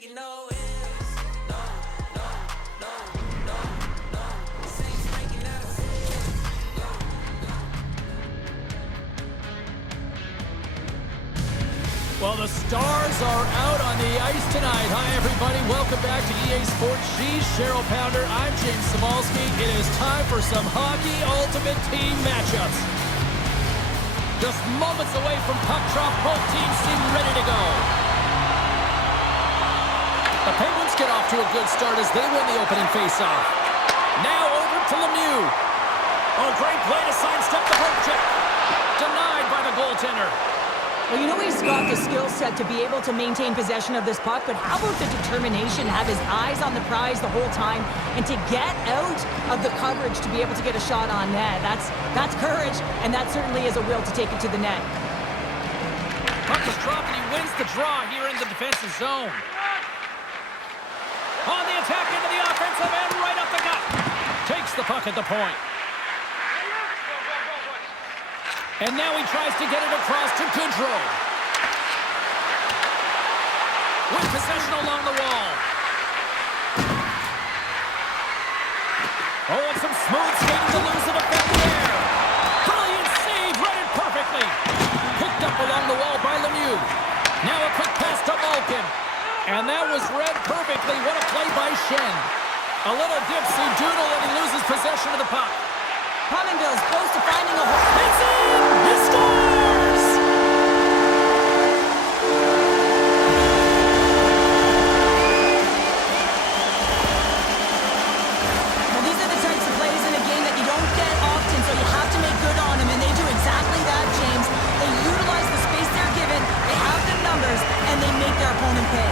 taking no L's. No, no, no, no, no. Saints breaking out of Well, the stars are out on the ice tonight. Hi, everybody. Welcome back to EA Sports. She's Cheryl Pounder. I'm James Samalski. It is time for some Hockey Ultimate Team matchups. Just moments away from puck drop, both teams seem ready to go. The Penguins get off to a good start as they win the opening faceoff. Now over to Lemieux. Oh, great play to sidestep the poke check. Denied by the goaltender. Well, you know he's got the skill set to be able to maintain possession of this puck, but how about the determination to have his eyes on the prize the whole time and to get out of the coverage to be able to get a shot on net? That's courage, and that certainly is a will to take it to the net. Puck is dropped, and he wins the draw here in the defensive zone. On the attack into the offensive end, right up the gut. Takes the puck at the point. And now he tries to get it across to Goodrow. With possession along the wall. Oh, and some smooth skating to lose it up in the air. Brilliant save, read it perfectly. Picked up along the wall by Lemieux. Now a quick pass to Malkin. And that was read perfectly. What a play by Schenn. A little dipsy doodle and he loses possession of the puck. Pominville's close to finding a hole. It's in! He scores! Well, these are the types of plays in a game that you don't get often, so you have to make good on them, and they do exactly that, James. They utilize the space they're given, they have the numbers, and they make their opponent pay.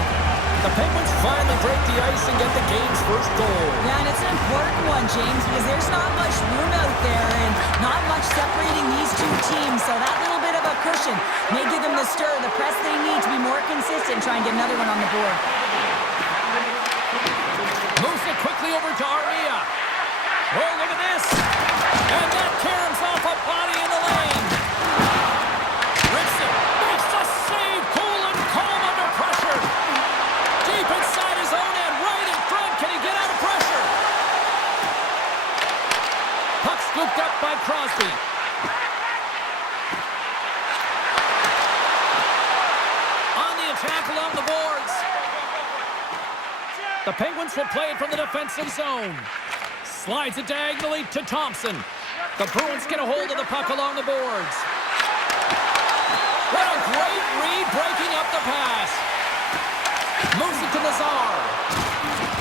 The Penguins finally break the ice and get the game's first goal. Yeah, and it's an important one, James, because there's not much room out there and not much separating these two teams, so that little bit of a cushion may give them the stir, the press they need to be more consistent and try and get another one on the board. Moves it quickly over to Armia. Oh, look at this. And that caroms off a body in the lane. Rips it. Makes the save. Cool and calm under pressure. Deep inside his own end, right in front. Can he get out of pressure? Puck scooped up by Crosby. On the attack along the boards. The Penguins will play it from the defensive zone. Slides it diagonally to Thompson. The Bruins get a hold of the puck along the boards. What a great read breaking up the pass. Moves it to Nazar.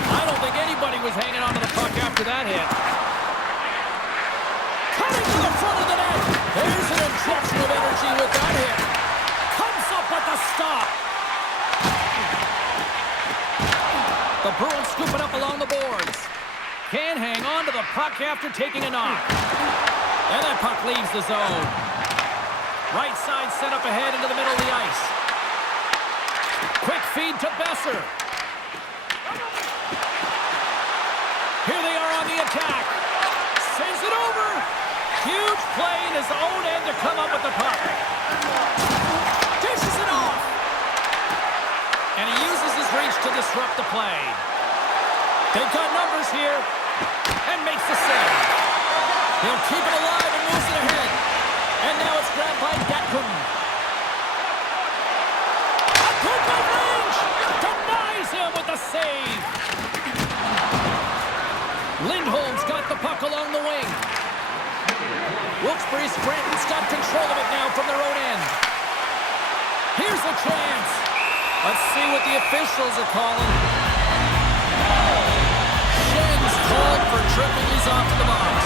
I don't think anybody was hanging on to the puck after that hit. Cutting to the front of the net. There's an injection of energy with that hit. Comes up with the stop. The Bruins scoop it up along the boards. Can't hang on to the puck after taking a knock. And that puck leaves the zone. Right side set up ahead into the middle of the ice. Quick feed to Besser. Here they are on the attack. Sends it over. Huge play in his own end to come up with the puck. Dishes it off. And he uses his reach to disrupt the play. They've got numbers here. And makes the save. He'll keep it alive and moves it ahead. And now it's grabbed by Gatcomb. Range denies him with the save. Lindholm's got the puck along the wing. Wilkes-Barre Scranton's got control of it now from their own end. Here's a chance. Let's see what the officials are calling. Schenn's called for tripping. He's off to the box.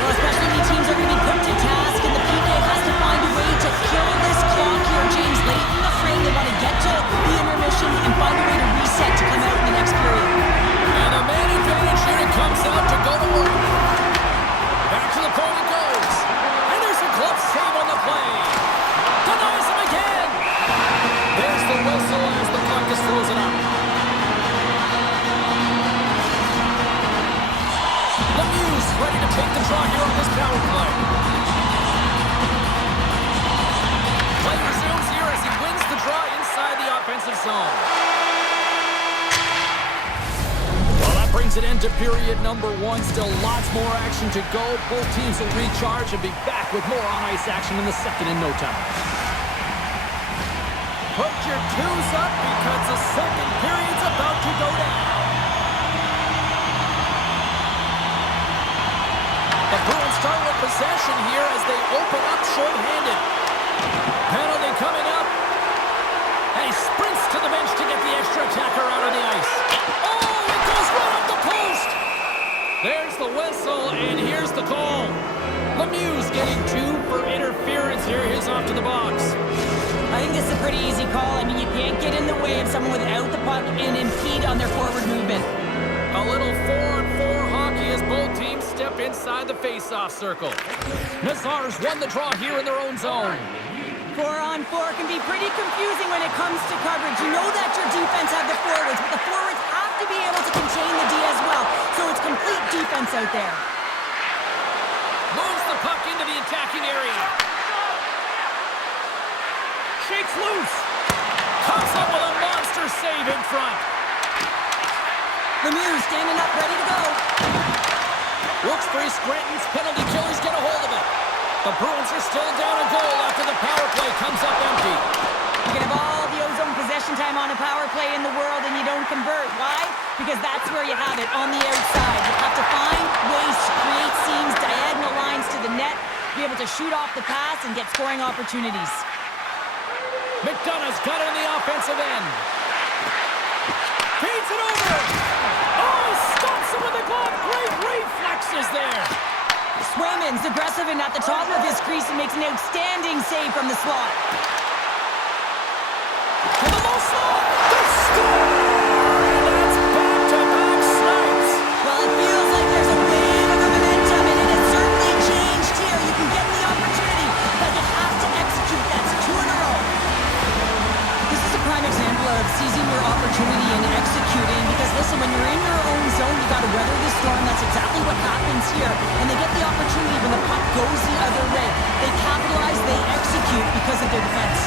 Well, especially when teams are going to be put to task, and the PK has to find a way to kill this clock here, James. Late in the frame, they want to get to the intermission and find a way to reset to come out in the next period. And a man advantage here. It comes out to go to work. Back to the point it goes. And there's a glove save on the play. Denies him again. There's the whistle as the puck is frozen up. Lemieux's ready to take the draw here on this power play. Play resumes here as he wins the draw inside the offensive zone. brings an end to period number one. Still lots more action to go. Both teams will recharge and be back with more on-ice action in the second in no time. Put your twos up because the second period's about to go down. The Bruins start with possession here as they open up short-handed. Penalty coming up. And he sprints to the bench to get the extra attacker out of the ice. Oh, it goes right off the post. There's the whistle, and here's the call. Lemieux getting 2 for interference here. He's off to the box. I think this is a pretty easy call. I mean, you can't get in the way of someone without the puck and impede on their forward movement. A little 4-on-4 hockey as both teams step inside the face-off circle. Nazar's won the draw here in their own zone. 4-on-4 can be pretty confusing when it comes to coverage. You know that your defense have the forwards, but the forwards have to be able to contain the D as well. So it's complete defense out there. Moves the puck into the attacking area. Shakes loose. Comes up with a monster save in front. Lemieux standing up, ready to go. Wilkes-Barre Scranton's penalty killers get a hold of it. The Bruins are still down a goal after the power play comes up empty. You can have all the ozone possession time on a power play in the world and you don't convert. Why? Because that's where you have it, on the outside. You have to find ways to create seams, diagonal lines to the net, be able to shoot off the pass and get scoring opportunities. McDonough's got it on the offensive end. Feeds it over. Oh, stops him with the glove. Great reflexes there. Swayman's aggressive and at the top of his crease and makes an outstanding save from the slot. To the low slot. They score! And that's back-to-back snipes. Well, it feels like there's a wave of momentum and it has certainly changed here. You can get the opportunity, but you have to execute. That's 2 in a row. This is a prime example of seizing your opportunity and executing because, listen, when you're in your own zone, you got to weather the storm. That's exactly what happens here. And they get the opportunity when the puck goes the other way. They capitalize, they execute because of their defense.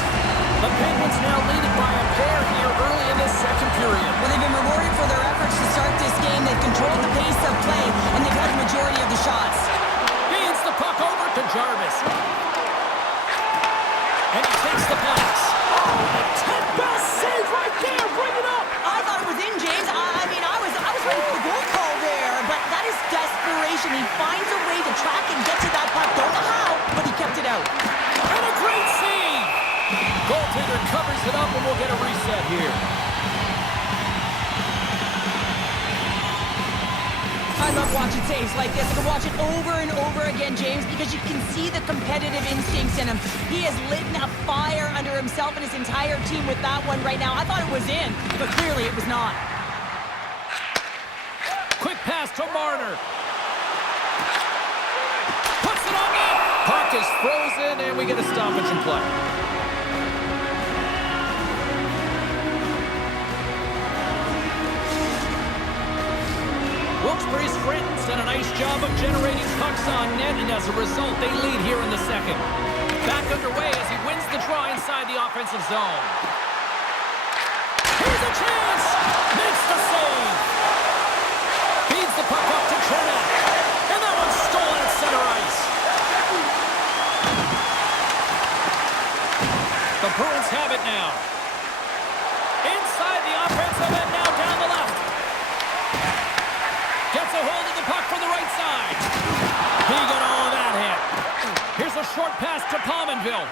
The Penguins now leading by a pair here early in this second period. Well, they've been rewarded for their efforts to start this game. They've controlled the pace of play, and they've had the majority of the shots. Feeds the puck over to Jarvis. And he takes the pass. Oh, 10-best save right there. Bring it up. I thought it was in, James. I mean, I was ready for the goal call there, but that is desperation. He finds a way to track and get to that puck. Don't know how, but he kept it out. And a great save. Goaltender covers it up, and we'll get a reset here. I love watching saves like this. I can watch it over and over again, James, because you can see the competitive instincts in him. He has lit a fire under himself and his entire team with that one right now. I thought it was in, but clearly it was not. Quick pass to Marner. Puts it on net. Puck is frozen, and we get a stoppage in play. Wilkes-Barre Scranton's done a nice job of generating pucks on net, and as a result, they lead here in the second. Back underway as he wins the draw inside the offensive zone. Here's a chance! Makes the save! Feeds the puck up to Chernak. And that one's stolen at center ice. The Bruins have it now. Inside the offensive end now down the left. Gets a hold of the puck from the right side. He got all of that hit. Here's a short pass to Pominville.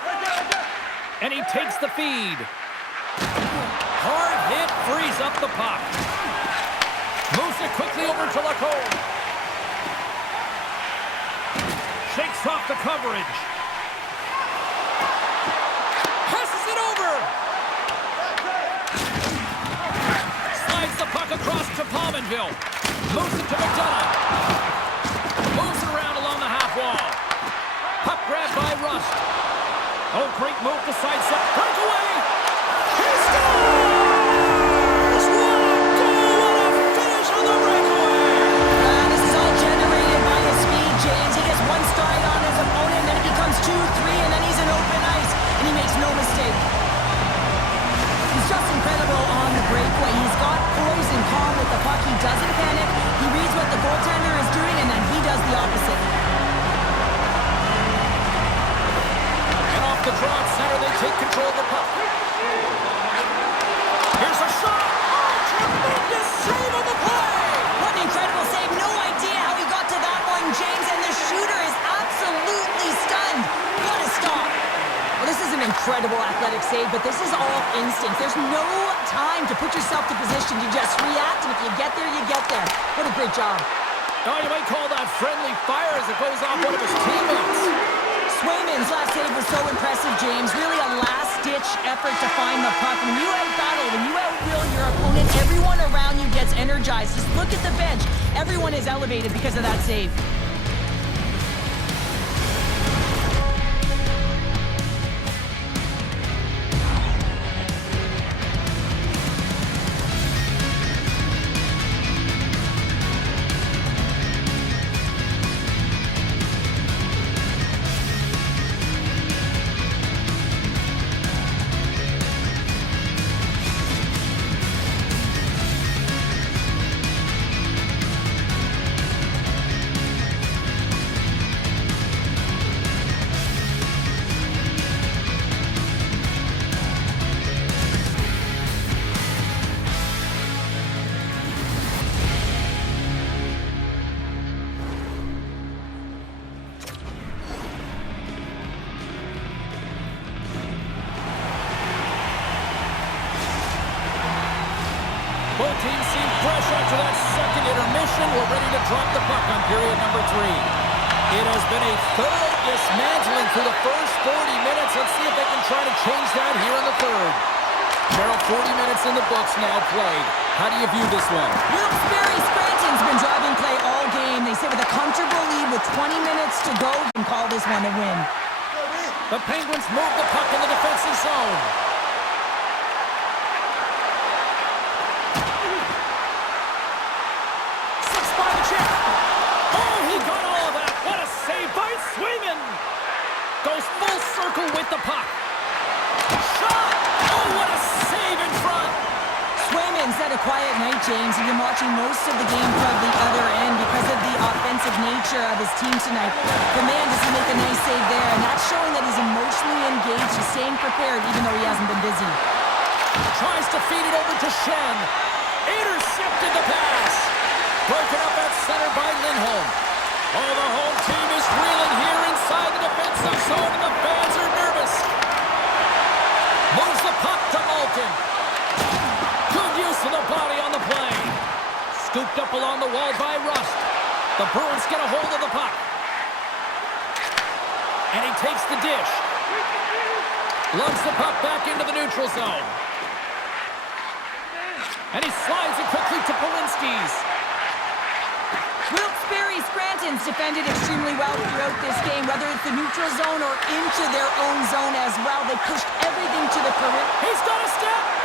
And he takes the feed. Hard hit, frees up the puck. Moves it quickly over to Lacombe. Shakes off the coverage. Passes it over. Slides the puck across to Pominville. Moves it to McDonough. Moves it around along the half wall. Puck grabbed by Rust. Oh, great move to sidestep. Breakaway. He scores! What a goal! What a finish on the breakaway! This is all generated by his speed, James. He gets one stride on his opponent, then it becomes 2, 3, and then he's in open ice, and he makes no mistake. He's just incredible on the breakaway. He's got poise and calm with the puck. He doesn't panic. He incredible athletic save, but this is all instinct. There's no time to put yourself to position. You just react, and if you get there, you get there. What a great job. Oh, you might call that friendly fire as it goes off one of his teammates. Swayman's last save was so impressive, James. Really a last-ditch effort to find the puck. When you out-battle, when you out-will your opponent, everyone around you gets energized. Just look at the bench. Everyone is elevated because of that save. Both teams seem fresh after that second intermission. We're ready to drop the puck on period number 3. It has been a thorough dismantling for the first 40 minutes. Let's see if they can try to change that here in the third. Cheryl, 40 minutes in the books now played. How do you view this one? Wilkes-Barre Scranton's been driving play all game. They sit with a comfortable lead with 20 minutes to go and call this one a win. The Penguins move the puck in the defensive zone. Goes full circle with the puck. Shot! Oh, what a save in front! Swayman's had a quiet night, James. He's been watching most of the game from the other end because of the offensive nature of his team tonight. But man, does he make a nice save there, and that's showing that he's emotionally engaged. He's staying prepared, even though he hasn't been busy. Tries to feed it over to Shen. Intercepted the pass. Broken up at center by Lindholm. Oh, the home team is reeling here inside the defensive zone, and the fans are nervous. Moves the puck to Malkin. Good use of the body on the play. Scooped up along the wall by Rust. The Bruins get a hold of the puck. And he takes the dish. Lumps the puck back into the neutral zone. And he slides it quickly to Polinski's. Wilkes-Barre Scranton's defended extremely well throughout this game, whether it's the neutral zone or into their own zone as well. They pushed everything to the perimeter. He's got a step.